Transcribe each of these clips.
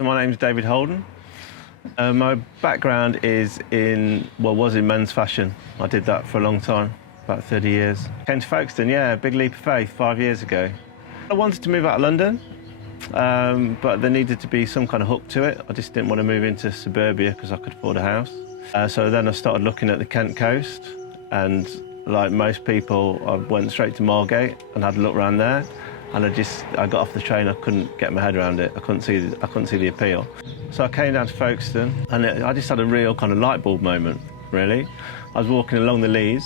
My name's David Holden. My background was in men's fashion. I did that for a long time, about 30 years. Came to Folkestone, yeah, big leap of faith 5 years ago. I wanted to move out of London, but there needed to be some kind of hook to it. I just didn't want to move into suburbia because I could afford a house. So then I started looking at the Kent coast, and like most people, I went straight to Margate and had a look around there. And I got off the train, I couldn't get my head around it. I couldn't see the appeal. So I came down to Folkestone, and I just had a real kind of light bulb moment, really. I was walking along the Leas,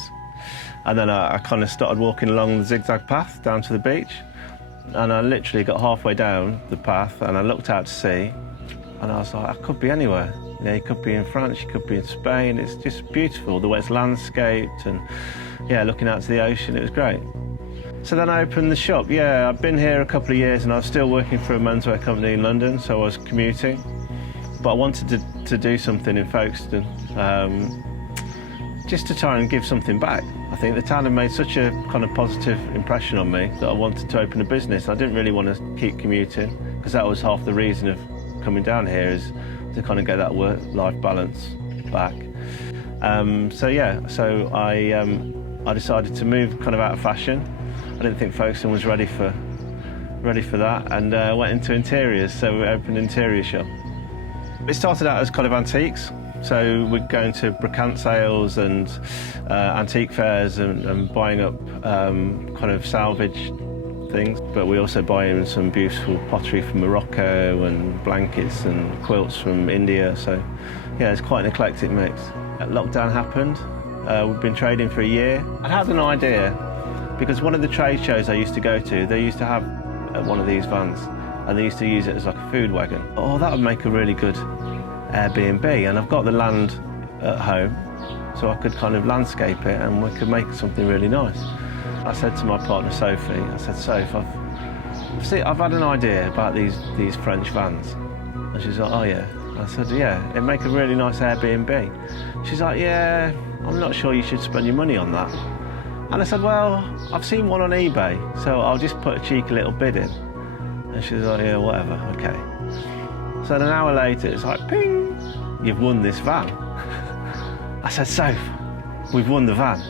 and then I kind of started walking along the zigzag path down to the beach. And I literally got halfway down the path, and I looked out to sea, and I was like, I could be anywhere. You know, you could be in France, you could be in Spain. It's just beautiful, the way it's landscaped, and yeah, looking out to the ocean, it was great. So then I opened the shop. Yeah, I've been here a couple of years and I was still working for a menswear company in London, so I was commuting. But I wanted to do something in Folkestone, just to try and give something back. I think the town had made such a kind of positive impression on me that I wanted to open a business. I didn't really want to keep commuting, because that was half the reason of coming down here, is to kind of get that work-life balance back. So I decided to move kind of out of fashion. I didn't think Folkestone was ready for that, and went into interiors, so we opened an interior shop. It started out as kind of antiques, so we'd go into bricant sales and antique fairs and buying up kind of salvage things, but we also buy in some beautiful pottery from Morocco and blankets and quilts from India, so yeah, it's quite an eclectic mix. Lockdown happened, we'd been trading for a year. I had an idea, because one of the trade shows I used to go to, they used to have one of these vans, and they used to use it as like a food wagon. Oh, that would make a really good Airbnb, and I've got the land at home, so I could kind of landscape it and we could make something really nice. I said to my partner Sophie, I said, Soph, I've had an idea about these French vans. And she's like, oh yeah. I said, yeah, it'd make a really nice Airbnb. She's like, yeah, I'm not sure you should spend your money on that. And I said, well, I've seen one on eBay, so I'll just put a cheeky little bid in. And she's like, yeah, whatever, okay. So an hour later, it's like, ping, you've won this van. I said, Soph, we've won the van.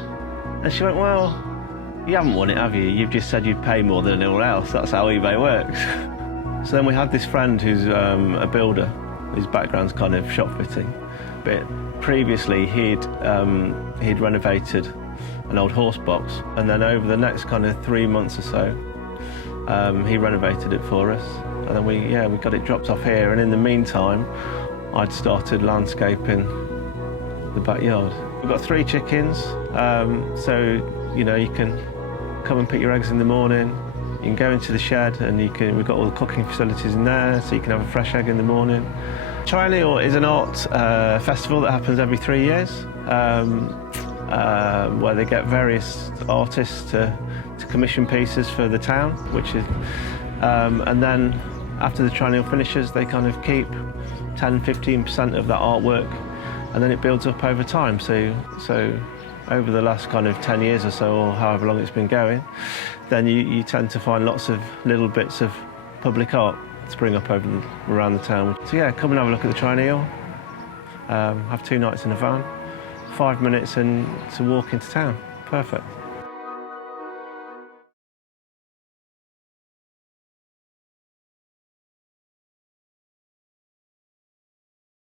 And she went, well, you haven't won it, have you? You've just said you'd pay more than anyone else. That's how eBay works. So then we had this friend who's a builder. His background's kind of shop fitting. But previously, he'd renovated an old horse box, and then over the next kind of 3 months or so, he renovated it for us, and then we got it dropped off here. And in the meantime, I'd started landscaping the backyard. We've got 3 chickens, so you know, you can come and pick your eggs in the morning. You can go into the shed, and we've got all the cooking facilities in there, so you can have a fresh egg in the morning. Triennial is an art festival that happens every 3 years. Where they get various artists to commission pieces for the town, and then after the triennial finishes, they kind of keep 10–15% of that artwork, and then it builds up over time. So over the last kind of 10 years or so, or however long it's been going, then you tend to find lots of little bits of public art spring up around the town. So yeah, come and have a look at the triennial, have 2 nights in a van, 5 minutes and to walk into town. Perfect.